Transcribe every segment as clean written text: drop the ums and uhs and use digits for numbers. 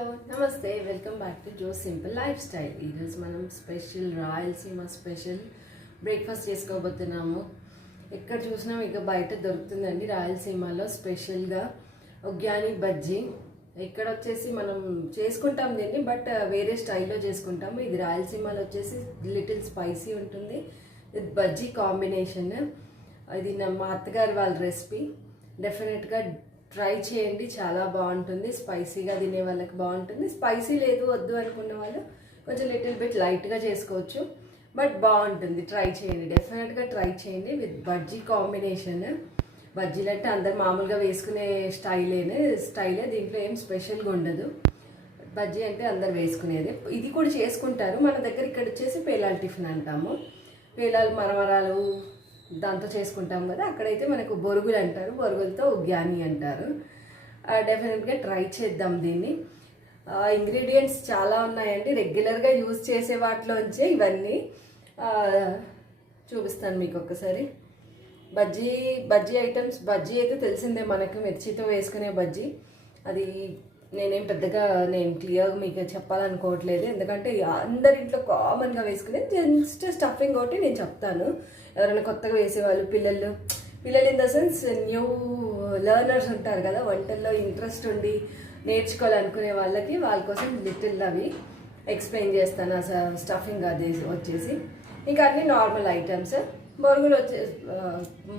Hello నమస్తే welcome back to Jo simple life style. ఈరోజు మనం స్పెషల్ రాయలసీమ స్పెషల్ బ్రేక్ఫాస్ట్ చేసుకోబోతున్నాము. ఎక్కడ చూసినా ఇక బయట దొరుకుతుందండి రాయలసీమలో స్పెషల్గా ఉగ్యాని బజ్జీ. ఇక్కడ వచ్చేసి మనం చేసుకుంటాం దీన్ని, బట్ వేరే స్టైల్లో చేసుకుంటాము. ఇది రాయలసీమలో వచ్చేసి లిటిల్ స్పైసీ ఉంటుంది. ఇది బజ్జీ కాంబినేషన్. ఇది మా అత్తగారి వాళ్ళ రెసిపీ. డెఫినెట్గా ట్రై చేయండి, చాలా బాగుంటుంది. స్పైసీగా తినే వాళ్ళకి బాగుంటుంది, స్పైసీ లేదు వద్దు అనుకున్న వాళ్ళు కొంచెం లిటిల్ బిట్ లైట్గా చేసుకోవచ్చు, బట్ బాగుంటుంది. ట్రై చేయండి, డెఫినెట్గా ట్రై చేయండి. With bajji combination. బజ్జీలు అంటే అందరు మామూలుగా వేసుకునే స్టైలే, దీంట్లో ఏం స్పెషల్గా ఉండదు. బజ్జీ అంటే అందరు వేసుకునేది. ఇది కూడా చేసుకుంటారు మన దగ్గర. ఇక్కడ వచ్చేసి పేలాల టిఫిన్ అంటాము. పేలాలు మరమరాలు దాంతో చేసుకుంటాం కదా, అక్కడైతే మనకు బొరుగులు అంటారు, బొరుగులతో ఉగ్యాని అంటారు. డెఫినెట్గా ట్రై చేద్దాం దీన్ని. ఇంగ్రీడియంట్స్ చాలా ఉన్నాయండి, రెగ్యులర్గా యూజ్ చేసే వాటిలోంచే ఇవన్నీ. చూపిస్తాను మీకు ఒక్కసారి. బజ్జీ ఐటమ్స్. బజ్జీ అయితే తెలిసిందే మనకు, మిర్చితో వేసుకునే బజ్జీ. అది నేనేం పెద్దగా క్లియర్గా మీకు చెప్పాలనుకోవట్లేదు, ఎందుకంటే అందరింట్లో కామన్గా వేసుకునే జస్ట్ స్టఫింగ్ ఒకటి నేను చెప్తాను. ఎవరైనా కొత్తగా వేసేవాళ్ళు, పిల్లలు in the sense new learners ఉంటారు కదా, వంటల్లో ఇంట్రెస్ట్ ఉండి నేర్చుకోవాలనుకునే వాళ్ళ కోసం లిటిల్ అవి ఎక్స్ప్లెయిన్ చేస్తాను. స్టఫింగ్ అది వచ్చేసి ఇంకా అన్ని నార్మల్ ఐటమ్స్. బొరుగులు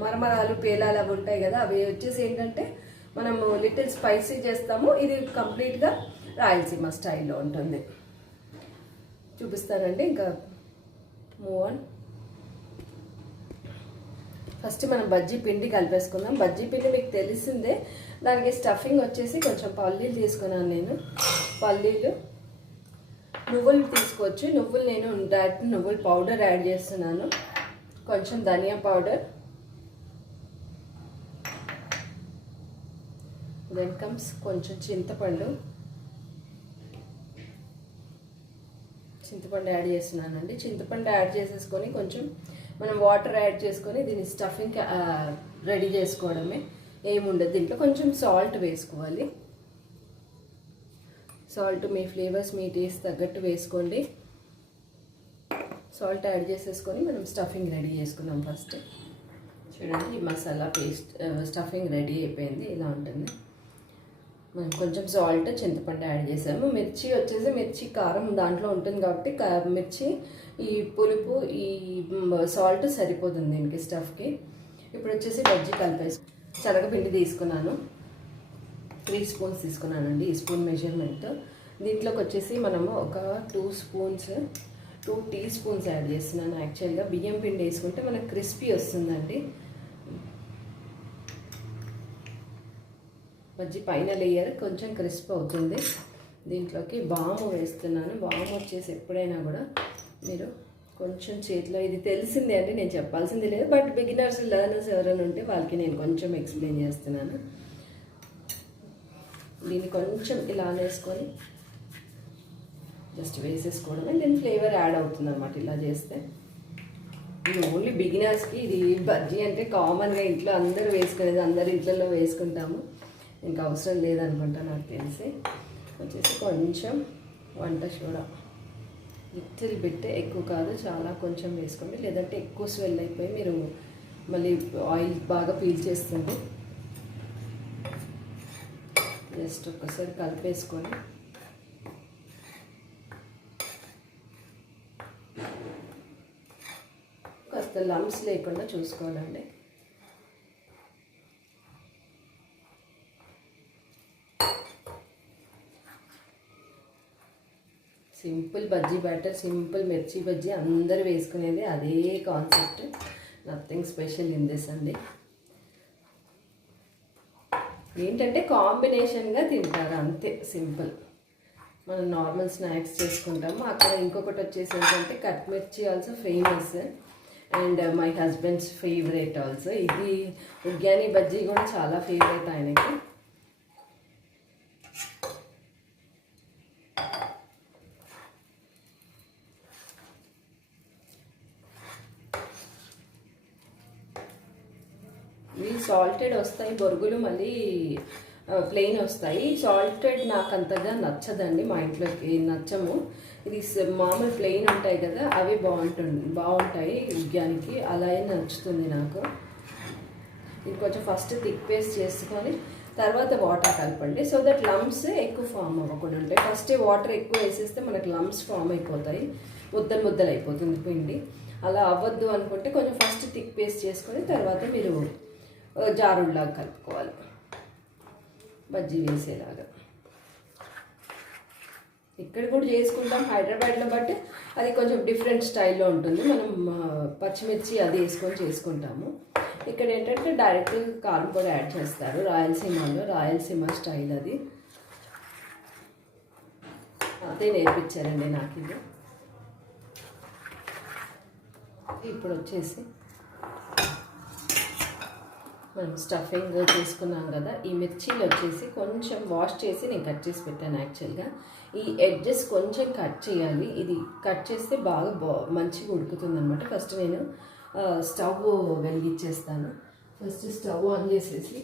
మరమరాలు పేలాలు అవి ఉంటాయి కదా, అవి వచ్చేసి ఏంటంటే మనము లిటిల్ స్పైసీ చేస్తాము. ఇది కంప్లీట్గా రాయలసీమ స్టైల్లో ఉంటుంది. చూపిస్తానండి. ఇంకా మూవ్ ఆన్. ఫస్ట్ మనం బజ్జీ పిండి కలిపేసుకుందాం. బజ్జీ పిండి మీకు తెలిసిందే. దానికి స్టఫింగ్ వచ్చేసి కొంచెం పల్లీలు తీసుకున్నాను నేను. పల్లీలు, నువ్వులు తీసుకోవచ్చు. నువ్వులు నేను డైరెక్ట్ నువ్వుల పౌడర్ యాడ్ చేస్తున్నాను. కొంచెం ధనియా పౌడర్, దెన్ కమ్స్ కొంచెం చింతపండు యాడ్ చేస్తున్నానండి. చింతపండు యాడ్ చేసేసుకొని కొంచెం మనం వాటర్ యాడ్ చేసుకొని దీన్ని స్టఫింగ్ రెడీ చేసుకోవడమే, ఏముండదు దీంట్లో. కొంచెం సాల్ట్ వేసుకోవాలి. సాల్ట్ మీ ఫ్లేవర్స్, మీ టేస్ట్ తగ్గట్టు వేసుకోండి. సాల్ట్ యాడ్ చేసేసుకొని మనం స్టఫింగ్ రెడీ చేసుకున్నాం. ఫస్ట్ చూడండి, ఈ మసాలా పేస్ట్ స్టఫింగ్ రెడీ అయిపోయింది. ఇలా ఉంటుంది. మనం కొంచెం సాల్ట్, చింతపండు యాడ్ చేసాము. మిర్చి వచ్చేసి మిర్చి కారం దాంట్లో ఉంటుంది కాబట్టి మిర్చి, ఈ పులుపు, ఈ సాల్ట్ సరిపోతుంది దీనికి స్టఫ్కి. ఇప్పుడు వచ్చేసి బజ్జీ కలిపేసి శనగపిండి తీసుకున్నాను. 3 స్పూన్స్ తీసుకున్నానండి, ఈ స్పూన్ మెజర్మెంట్. దీంట్లోకి వచ్చేసి మనము ఒక 2 టీ స్పూన్స్ యాడ్ చేస్తున్నాను. యాక్చువల్గా బియ్యం పిండి వేసుకుంటే మనకు క్రిస్పీ వస్తుందండి. బజ్జీ పైన లేయర్ కొంచెం క్రిస్ప్ అవుతుంది. దీంట్లోకి వాము వేస్తున్నాను. వాము వచ్చేసి ఎప్పుడైనా కూడా మీరు కొంచెం చేతిలో, ఇది తెలిసిందే అంటే నేను చెప్పాల్సింది లేదు, బట్ బిగినర్స్, లెర్నర్స్ ఎవరైనా ఉంటే వాళ్ళకి నేను కొంచెం ఎక్స్ప్లెయిన్ చేస్తున్నాను. దీన్ని కొంచెం ఇలా వేసుకొని జస్ట్ వేసేసుకోవడమే. దీని ఫ్లేవర్ యాడ్ అవుతుంది అనమాట ఇలా చేస్తే. ఇది ఓన్లీ బిగినర్స్కి. ఇది బజ్జీ అంటే కామన్గా ఇంట్లో అందరూ వేసుకునేది, అందరు ఇంట్లో వేసుకుంటాము. ఇంకా అవసరం లేదనుకుంటా నాకు తెలిసి. వచ్చేసి కొంచెం వంట సోడా, లిటిల్ బిట్, ఎక్కువ కాదు, చాలా కొంచెం వేసుకోండి, లేదంటే ఎక్కువ స్వెల్ అయిపోయి మీరు మళ్ళీ ఆయిల్ బాగా పీల్చేస్తుంది. జస్ట్ ఒక్కసారి కలిపేసుకొని కాస్త లంప్స్ లేకుండా చూసుకోవాలండి. సింపుల్ బజ్జీ బ్యాటర్, సింపుల్ మిర్చి బజ్జీ అందరూ వేసుకునేది, అదే concept. Nothing special in this అండి. ఏంటంటే కాంబినేషన్గా తింటారు అంతే, సింపుల్. మనం నార్మల్ స్నాక్స్ చేసుకుంటాము. అక్కడ ఇంకొకటి వచ్చేసి ఏంటంటే కట్ మిర్చి also famous and my husband's favourite also. ఇది ఉగ్యాని బజ్జీ కూడా చాలా ఫేవరెట్ ఆయనకి. ఇవి సాల్టెడ్ వస్తాయి బొరుగులు, మళ్ళీ ప్లెయిన్ వస్తాయి. సాల్టెడ్ నాకు అంతగా నచ్చదండి, మా ఇంట్లోకి నచ్చము. ఇది మామూలు ప్లెయిన్ ఉంటాయి కదా, అవి బాగుంటాయి ఉగ్యానికి, అలాగే నచ్చుతుంది నాకు. ఇది కొంచెం ఫస్ట్ థిక్ పేస్ట్ చేసుకొని తర్వాత వాటర్ కలపండి, సో దట్ లమ్స్ ఎక్కువ ఫామ్ అవ్వకుండా ఉంటాయి. ఫస్ట్ వాటర్ ఎక్కువ వేసేస్తే మనకి లమ్స్ ఫామ్ అయిపోతాయి, ముద్దలు అయిపోతుంది పిండి. అలా అవ్వద్దు అనుకుంటే కొంచెం ఫస్ట్ థిక్ పేస్ట్ చేసుకొని తర్వాత మీరు జారుడులాగా కలుపుకోవాలి, బజ్జీ వేసేలాగా. ఇక్కడ కూడా చేసుకుంటాం హైదరాబాద్లో, బట్ అది కొంచెం డిఫరెంట్ స్టైల్లో ఉంటుంది. మనం పచ్చిమిర్చి అది వేసుకొని చేసుకుంటాము. ఇక్కడ ఏంటంటే డైరెక్ట్ కారం కూడా యాడ్ చేస్తారు రాయలసీమలో, రాయలసీమ స్టైల్ అది. అదే నేర్పించారండి నాకు ఇది. ఇప్పుడు వచ్చేసి మనం స్టఫింగ్ చేసుకున్నాం కదా, ఈ మిర్చీలు వచ్చేసి కొంచెం వాష్ చేసి నేను కట్ చేసి పెట్టాను. యాక్చువల్గా ఈ ఎడ్జెస్ కొంచెం కట్ చేయాలి, ఇది కట్ చేస్తే బాగా మంచిగా ఉడుకుతుంది అనమాట. ఫస్ట్ నేను స్టవ్ వెలిగించేస్తాను. ఫస్ట్ స్టవ్ ఆన్ చేసేసి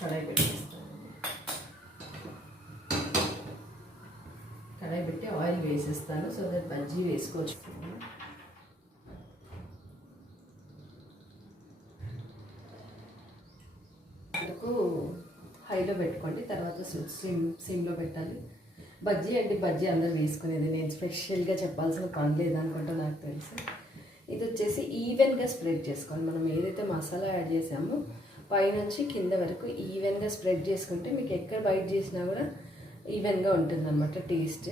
కడాయి పెట్టేస్తాను. కడాయి పెట్టి ఆయిల్ వేసేస్తాను, సో దట్ బజ్జీ వేసుకోవచ్చు. హైలో పెట్టుకోండి, తర్వాత సిమ్లో పెట్టాలి. బజ్జీ అంటే బజ్జీ అందరూ వేసుకునేది, నేను స్పెషల్గా చెప్పాల్సిన పని లేదనుకుంటా నాకు తెలుసు. ఇది వచ్చేసి ఈవెన్గా స్ప్రెడ్ చేసుకోవాలి. మనం ఏదైతే మసాలా యాడ్ చేసామో పైనుంచి కింద వరకు ఈవెన్గా స్ప్రెడ్ చేసుకుంటే మీకు ఎక్కడ బైట్ చేసినా కూడా ఈవెన్గా ఉంటుంది అన్నమాట టేస్ట్.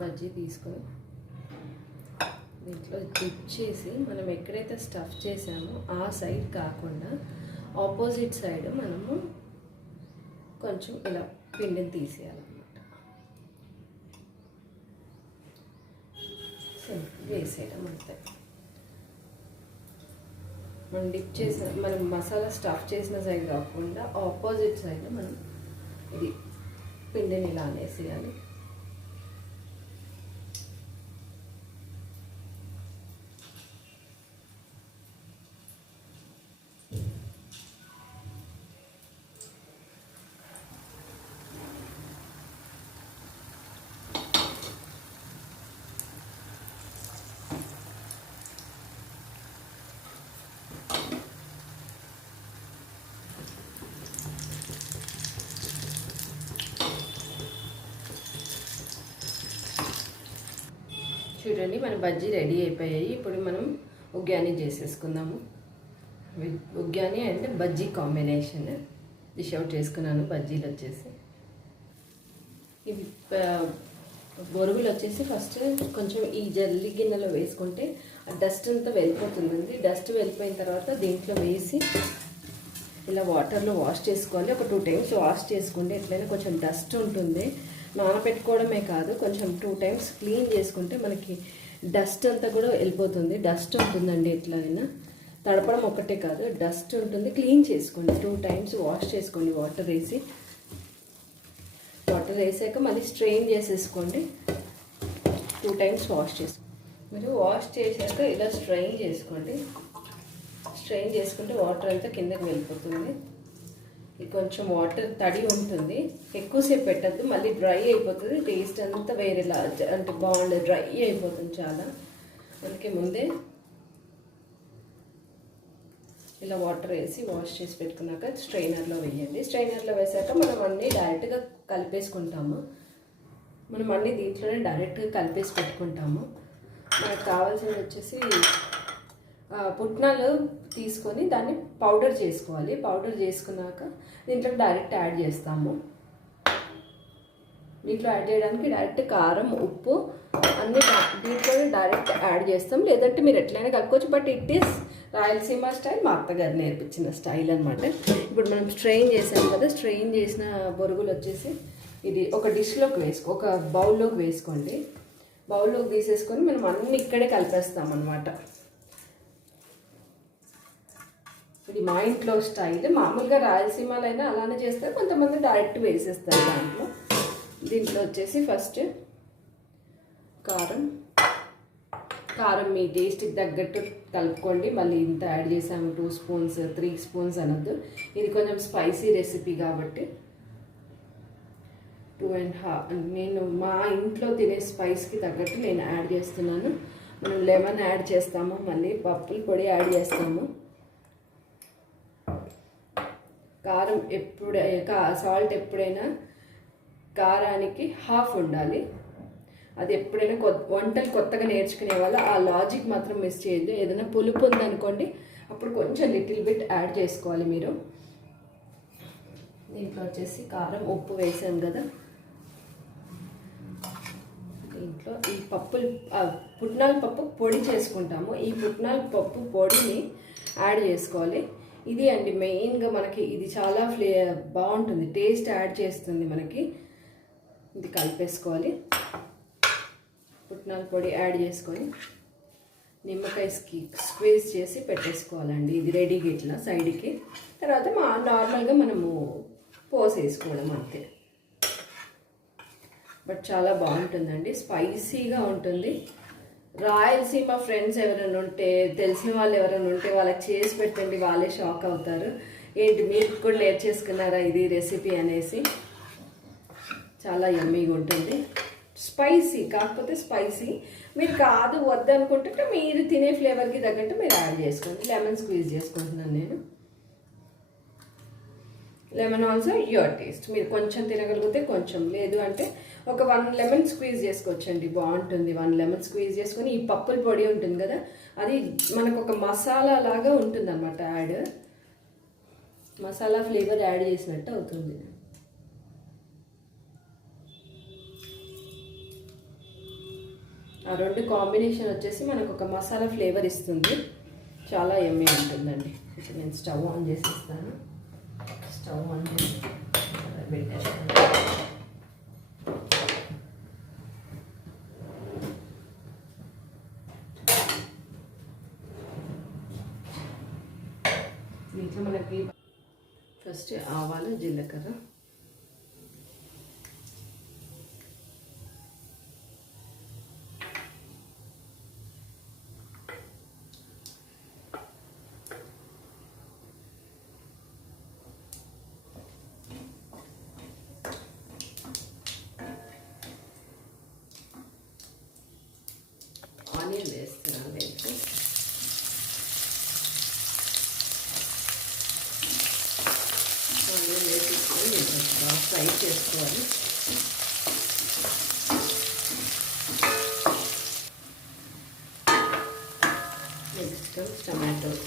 బజ్జీ తీసుకొని దీంట్లో డిప్ చేసి మనం ఎక్కడైతే స్టఫ్ చేసామో ఆ సైడ్ కాకుండా ఆపోజిట్ సైడ్ మనము కొంచెం ఇలా పిండిని తీసేయాలన్నమాట. వేసేయడం అంతే. మనం డిప్ చేసిన మనం మసాలా స్టఫ్ చేసిన సైడ్ కాకుండా ఆపోజిట్ సైడ్ మనం ఇది పిండిని ఇలా అనేసేయాలి. చూడండి మన బజ్జీ రెడీ అయిపోయాయి. ఇప్పుడు మనం ఉగ్యాని చేసేసుకుందాము. Uggani and bajji combination dish out చేసుకున్నాను. బజ్జీలు వచ్చేసి ఇవి బొరుగులు వచ్చేసి ఫస్ట్ కొంచెం ఈ జల్లి గిన్నెలో వేసుకుంటే డస్ట్ అంతా వెళ్ళిపోతుందండి. డస్ట్ వెళ్ళిపోయిన తర్వాత దీంట్లో వేసి ఇలా వాటర్లో వాష్ చేసుకోవాలి. ఒక 2 times వాష్ చేసుకుంటే ఎట్లయినా కొంచెం డస్ట్ ఉంటుంది. నానబెట్టుకోవడమే కాదు, కొంచెం 2 times క్లీన్ చేసుకుంటే మనకి డస్ట్ అంతా కూడా వెళ్ళిపోతుంది. డస్ట్ ఉంటుందండి, ఎట్లయినా తడపడం ఒక్కటే కాదు, డస్ట్ ఉంటుంది. క్లీన్ చేసుకోండి, 2 times వాష్ చేసుకోండి వాటర్ వేసి. వాటర్ వేసాక మళ్ళీ స్ట్రెయిన్ చేసేసుకోండి. 2 times వాష్ చేసుకోండి. మీరు వాష్ చేశాక ఇలా స్ట్రెయిన్ చేసుకోండి. స్ట్రెయిన్ చేసుకుంటే వాటర్ అంతా కిందకి వెళ్ళిపోతుంది. ఇది కొంచెం వాటర్ తడి ఉంటుంది, ఎక్కువసేపు పెట్టద్దు, మళ్ళీ డ్రై అయిపోతుంది. టేస్ట్ అంతా వేరేలా అంటే బాగుండదు, డ్రై అయిపోతుంది చాలా. అందుకే ముందే ఇలా వాటర్ వేసి వాష్ చేసి పెట్టుకున్నాక స్ట్రైనర్లో వేయండి. స్ట్రైనర్లో వేసాక మనం అన్నీ డైరెక్ట్గా కలిపేసుకుంటాము. మనం అన్నీ దీంట్లోనే డైరెక్ట్గా కలిపేసి పెట్టుకుంటాము. మనకు కావాల్సింది వచ్చేసి పుట్నాలు తీసుకొని దాన్ని పౌడర్ చేసుకోవాలి. పౌడర్ చేసుకున్నాక దీంట్లో డైరెక్ట్ యాడ్ చేస్తాము. దీంట్లో యాడ్ చేయడానికి డైరెక్ట్ కారం, ఉప్పు అన్నీ దీంట్లోనే డైరెక్ట్ యాడ్ చేస్తాం. లేదంటే మీరు ఎట్లయినా కలుపుకోవచ్చు, but it is Rayalaseema style, మా అత్తగారు నేర్పించిన స్టైల్ అనమాట. ఇప్పుడు మనం స్ట్రెయిన్ చేసాం కదా, స్ట్రెయిన్ చేసిన బొరుగులు వచ్చేసి ఇది ఒక డిష్లోకి ఒక బౌల్లోకి వేసుకోండి. బౌల్లోకి తీసేసుకొని మనం అన్నీ ఇక్కడే కలిపేస్తాం అన్నమాట. ఇది మా ఇంట్లో స్టైల్. మామూలుగా రాయలసీమలో అయినా అలానే చేస్తారు, కొంతమంది డైరెక్ట్ వేసేస్తారు దాంట్లో. దీంట్లో వచ్చేసి ఫస్ట్ కారం మీ టేస్ట్కి తగ్గట్టు కలుపుకోండి. మళ్ళీ ఇంత యాడ్ చేసాము 2 స్పూన్స్ 3 స్పూన్స్ అనొద్దు, ఇది కొంచెం స్పైసీ రెసిపీ కాబట్టి 2.5 నేను మా ఇంట్లో తినే స్పైస్కి తగ్గట్టు నేను యాడ్ చేస్తున్నాను. మనం లెమన్ యాడ్ చేస్తాము, మళ్ళీ పప్పుల పొడి యాడ్ చేస్తాము. కారం సాల్ట్ ఎప్పుడైనా కారానికి హాఫ్ ఉండాలి. అది ఎప్పుడైనా వంటలు కొత్తగా నేర్చుకునే వాళ్ళు ఆ లాజిక్ మాత్రం మిస్ చేయొద్దు. ఏదైనా పులుపు ఉందనుకోండి, అప్పుడు కొంచెం లిటిల్ బిట్ యాడ్ చేసుకోవాలి మీరు. దీంట్లో వచ్చేసి కారం, ఉప్పు వేసాం కదా. దీంట్లో ఈ పుట్నాల పప్పు పొడి చేసుకుంటాము. ఈ పుట్నాల పప్పు పొడిని యాడ్ చేసుకోవాలి. ఇది అండి మెయిన్గా మనకి ఇది చాలా బాగుంటుంది, టేస్ట్ యాడ్ చేస్తుంది మనకి. ఇది కలిపేసుకోవాలి. పుట్నాల పొడి యాడ్ చేసుకొని నిమ్మకాయ స్క్వీజ్ చేసి పెట్టేసుకోవాలండి. ఇది రెడీగా ఇట్లా సైడ్కి. తర్వాత నార్మల్గా మనము పోసేసుకోవడం అంతే. బట్ చాలా బాగుంటుందండి, స్పైసీగా ఉంటుంది. రాయలసీమ ఫ్రెండ్స్ ఎవరైనా ఉంటే, తెలిసిన వాళ్ళు ఎవరైనా ఉంటే వాళ్ళకి చేసి పెట్టండి, వాళ్ళే షాక్ అవుతారు. ఏంటి మీరు కూడా నేర్చేసుకున్నారా ఇది రెసిపీ అనేసి. చాలా యమ్మీగా ఉంటుంది, స్పైసీ. కాకపోతే స్పైసీ మీరు కాదు వద్దనుకుంటుంటే మీరు తినే ఫ్లేవర్కి తగ్గట్టు మీరు యాడ్ చేసుకోండి. లెమన్ స్క్వీజ్ చేసుకుంటున్నాను నేను. Lemon also your taste. మీరు కొంచెం తినగలిగితే కొంచెం, లేదు అంటే ఒక 1 లెమన్ స్క్వీజ్ చేసుకోవచ్చండి, బాగుంటుంది. 1 లెమన్ స్క్వీజ్ చేసుకొని ఈ పప్పుల పొడి ఉంటుంది కదా, అది మనకు ఒక మసాలా లాగా ఉంటుంది అన్నమాట. మసాలా ఫ్లేవర్ యాడ్ చేసినట్టు అవుతుంది. ఆ 2 కాంబినేషన్ వచ్చేసి మనకు ఒక మసాలా ఫ్లేవర్ ఇస్తుంది, చాలా యమ్మీ ఉంటుందండి. ఇప్పుడు నేను స్టవ్ ఆన్ చేసేస్తాను. స్టవ్ ఆన్ చేసి పెట్టేస్తాను. దీంట్లో మనకి ఫస్ట్ ఆవాలు, జీలకర్ర, ఆనియన్ వేస్తున్నాను. వేసి ఆనియన్ వేసుకొని బాగా ఫ్రై చేసుకోవాలి. నెక్స్ట్ టమాటోస్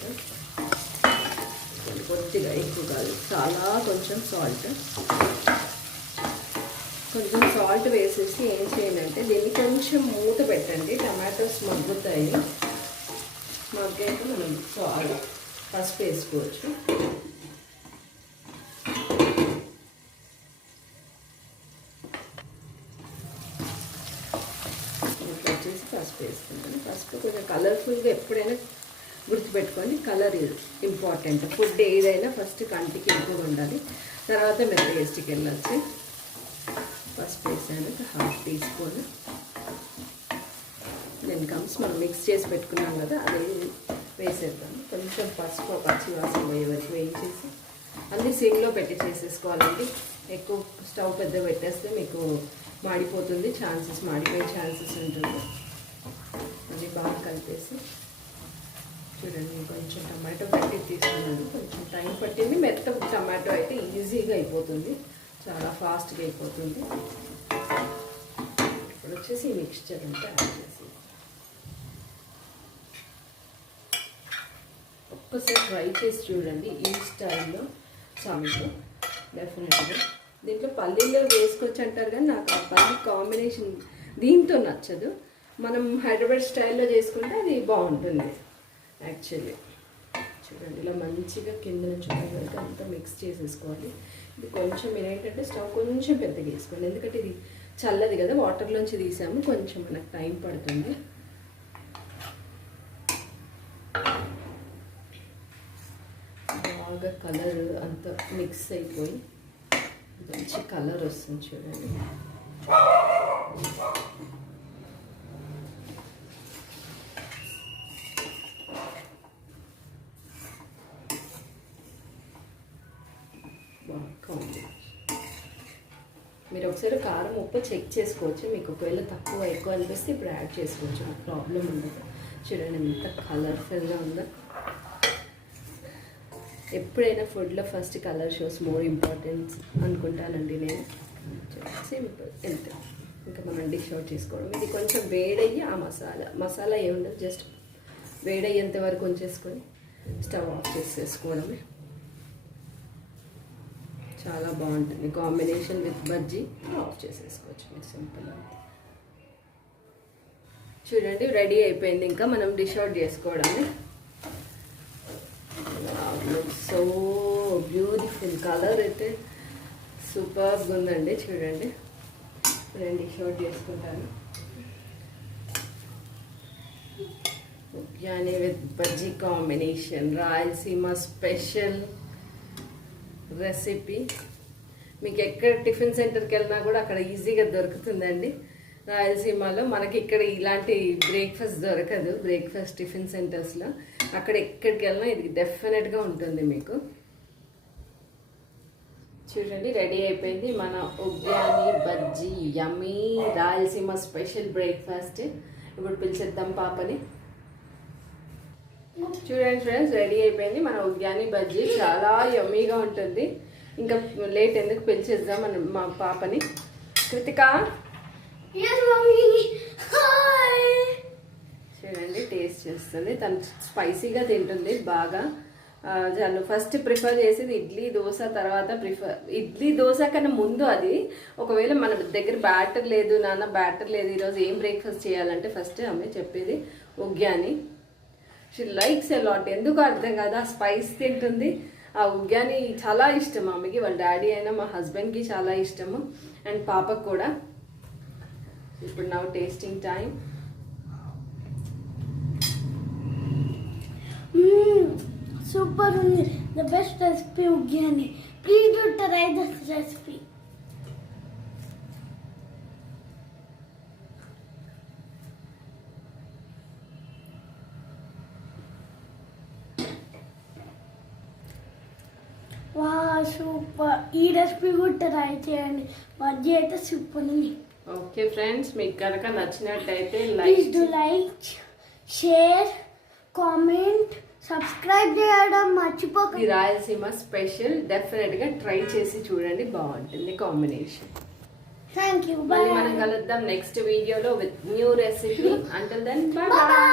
కొద్దిగా, ఎక్కువ కాదు, చాలా కొంచెం సాల్ట్ వేసేసి ఏం చేయాలంటే దీన్ని కొంచెం మూత పెట్టండి. టమాటోస్ మగ్గుతాయి. మగ్గాక మనం పసుపు వేసుకోవచ్చు. వచ్చేసి పసుపు వేసుకుంటాను. పసుపు కొంచెం కలర్ఫుల్గా ఎప్పుడైనా గుర్తుపెట్టుకోండి, కలర్ ఇంపార్టెంట్. ఫుడ్ ఏదైనా ఫస్ట్ కంటికి ఎక్కువ ఉండాలి, తర్వాత మీరు టేస్ట్కి వెళ్ళచ్చు. పసుపు వేసాను, 1/2 టీ స్పూన్. దెన్ కమ్స్ మనం మిక్స్ చేసి పెట్టుకున్నాం కదా, అది వేసేద్దాం. కొంచెం పసుపు పచ్చి వాసన పోయే వరకు వేయించేసి అన్నీ సిమ్లో పెట్టి చేసేసుకోవాలండి. ఎక్కువ స్టవ్ పెద్ద పెట్టేస్తే మీకు మాడిపోతుంది, మాడిపోయే ఛాన్సెస్ ఉంటుంది. అది బాగా కలిపేసి చూడండి. కొంచెం టమాటో పెట్టి తీసుకున్నాను, కొంచెం టైం పట్టింది. మెత్త టమాటో అయితే ఈజీగా అయిపోతుంది, చాలా ఫాస్ట్గా అయిపోతుంది. ఇప్పుడు వచ్చేసి ఈ మిక్స్చర్ అంతా యాడ్ చేసి ఒక్కసారి ట్రై చేసి చూడండి ఈ స్టైల్లో సామెతో డెఫినెట్గా. దీంట్లో పల్లీలు వేసుకోవచ్చు అంటారు, కానీ నాకు ఆ పల్లి కాంబినేషన్ దీంతో నచ్చదు. మనం హైదరాబాద్ స్టైల్లో చేసుకుంటే అది బాగుంటుంది యాక్చువల్లీ. చూడండి ఇలా మంచిగా కింద నుంచి వరకు అంతా మిక్స్ చేసేసుకోవాలి. ఇది కొంచెం మీరు ఏంటంటే స్టవ్ కొంచెం పెద్దగా వేసుకోండి, ఎందుకంటే ఇది చల్లది కదా, వాటర్లోంచి తీసాము, కొంచెం మనకు టైం పడుతుంది. కలర్ అంత మిక్స్ అయిపోయి మంచి కలర్ వస్తుంది చూడండి. మీరు ఒకసారి కారం ఉప్పు చెక్ చేసుకోవచ్చు. మీకు ఒకవేళ తక్కువ ఎక్కువ అనిపిస్తే ఇప్పుడు యాడ్ చేసుకోవచ్చు, ప్రాబ్లం ఉండదు. చూడండి ఎంత కలర్ఫుల్గా ఉందో. ఎప్పుడైనా ఫుడ్లో first colour shows more importance అనుకుంటానండి నేను. సింపుల్ అంతే. ఇంకా మనం డిష్ అవుట్ చేసుకోవడం. ఇది కొంచెం వేడయ్యి ఆ మసాలా ఏముండదు, జస్ట్ వేడయ్యేంత వరకు ఉంచేసుకొని స్టవ్ ఆఫ్ చేసేసుకోవడమే. చాలా బాగుంటుంది కాంబినేషన్ విత్ బజ్జీ. ఆఫ్ చేసేసుకోవచ్చు మీరు సింపుల్. చూడండి రెడీ అయిపోయింది. ఇంకా మనం డిష్ అవుట్ చేసుకోవడమే. సో బ్యూటిఫుల్ కలర్ అయితే సూపర్గా ఉందండి. చూడండి నేను డిష్ అవుట్ చేసుకుంటాను. Biryani with bajji combination, Rayalaseema special recipe. మీకు ఎక్కడ టిఫిన్ సెంటర్కి వెళ్ళినా కూడా అక్కడ ఈజీగా దొరుకుతుందండి. రాయలసీమలో మనకి ఇక్కడ ఇలాంటి బ్రేక్ఫాస్ట్ దొరకదు, బ్రేక్ఫాస్ట్ టిఫిన్ సెంటర్స్లో. అక్కడ ఎక్కడికి వెళ్ళినా ఇది డెఫినెట్గా ఉంటుంది మీకు. చూడండి రెడీ అయిపోయింది మన ఉగ్యాని బజ్జీ, యమ్మీ రాయలసీమ స్పెషల్ బ్రేక్ఫాస్ట్. ఇప్పుడు పిలిచేద్దాం పాపని. చూడండి ఫ్రెండ్స్ రెడీ అయిపోయింది మన ఉగ్యాని బజ్జీ. చాలా యమ్మీగా ఉంటుంది. ఇంకా లేట్ ఎందుకు, పిలిచేద్దాం మన మా పాపని. కృతిక చూడండి టేస్ట్ చేస్తుంది. తను స్పైసీగా తింటుంది బాగా. తను ఫస్ట్ ప్రిఫర్ చేసేది ఇడ్లీ దోశ, తర్వాత ఇడ్లీ దోశ కన్నా ముందు అది ఒకవేళ మన దగ్గర బ్యాటర్ లేదు, నాన్న బ్యాటర్ లేదు ఈరోజు ఏం బ్రేక్ఫాస్ట్ చేయాలంటే ఫస్ట్ ఆమె చెప్పేది uggani. She likes a lot. ఎందుకు అర్థం కాదు, ఆ స్పైస్ తింటుంది. ఆ ఉగ్యాని చాలా ఇష్టం ఆమెకి. వాళ్ళ డాడీ అయినా మా హస్బెండ్కి చాలా ఇష్టము, అండ్ పాపకు కూడా. ఇప్పుడు నౌ టేస్టింగ్ టైం. సూపర్ ఉంది. The best recipe uggani. Please do try this recipe. వా సూపర్. ఈ రెసిపీ కూడా ట్రై చేయండి. బజ్జీ అయితే సూపర్ ఉంది. ఓకే ఫ్రెండ్స్, మీకు కనుక నచ్చినట్టయితే please do like, share, comment, subscribe చేయడం మర్చిపోకండి. రాయలసీమ స్పెషల్ డెఫినెట్గా ట్రై చేసి చూడండి, బాగుంటుంది కాంబినేషన్. Thank you. మనం కలుద్దాం నెక్స్ట్ వీడియోలో with new recipe. Until then bye by.